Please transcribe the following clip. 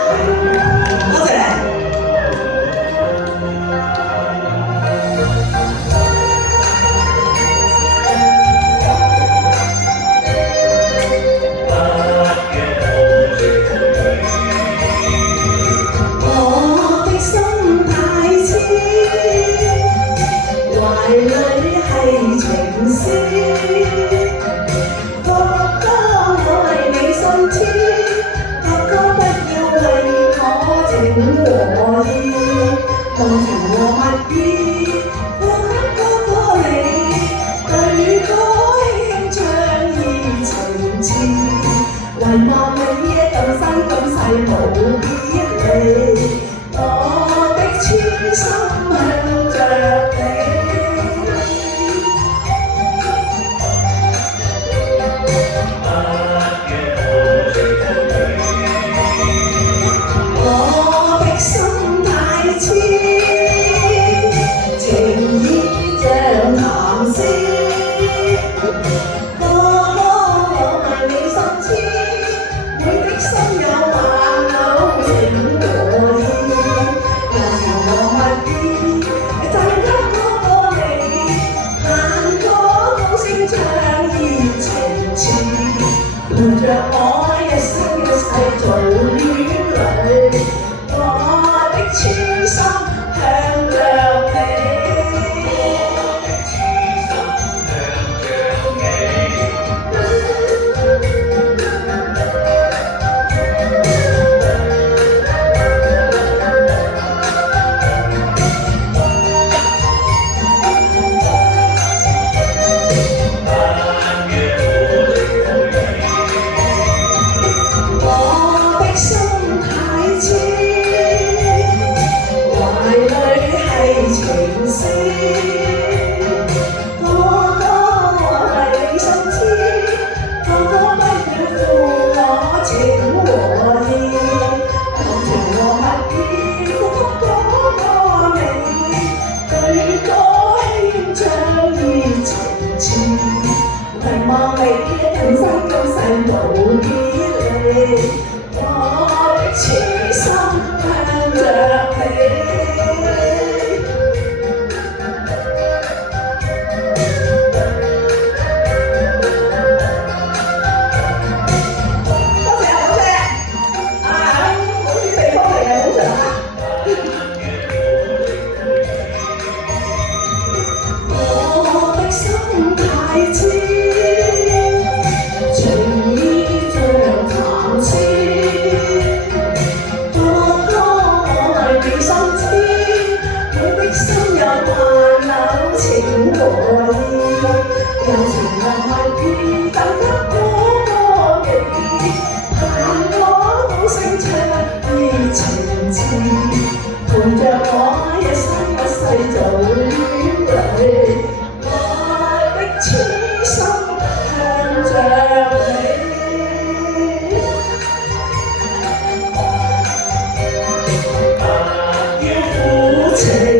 多謝你。我的心太痴，懷裏係情絲。哥哥我係你心痴，哥哥不要為我情和意，忘情和蜜意，放給哥哥你，對歌輕唱意情切，遺忘你今生今世無別離，我的痴心向着你。我的心太痴，情意像談詩。哥哥我係你心痴，你的心有萬縷情和意，柔情和蜜意，贈給哥哥你，彈歌高聲唱意情切，陪着我一生一世做戀侶，我的痴心向着你。我的心太痴，懷裏係情絲。哥哥我係你心痴，哥哥不要負我情和意，忘情和蜜意，付給哥哥你，對歌輕唱意情切，遺忘你今生今世無別離，我的痴心向着你。多謝啊，多謝啊！好啲地方嚟嘅，好長啊！我的心太痴，情意像談詩。哥哥我係你心痴，你的心有萬縷情和意，柔情和蜜意，贈給哥哥你，彈歌高聲唱意情切，陪着我一生一世做戀侶，我的痴心向着你。要負情。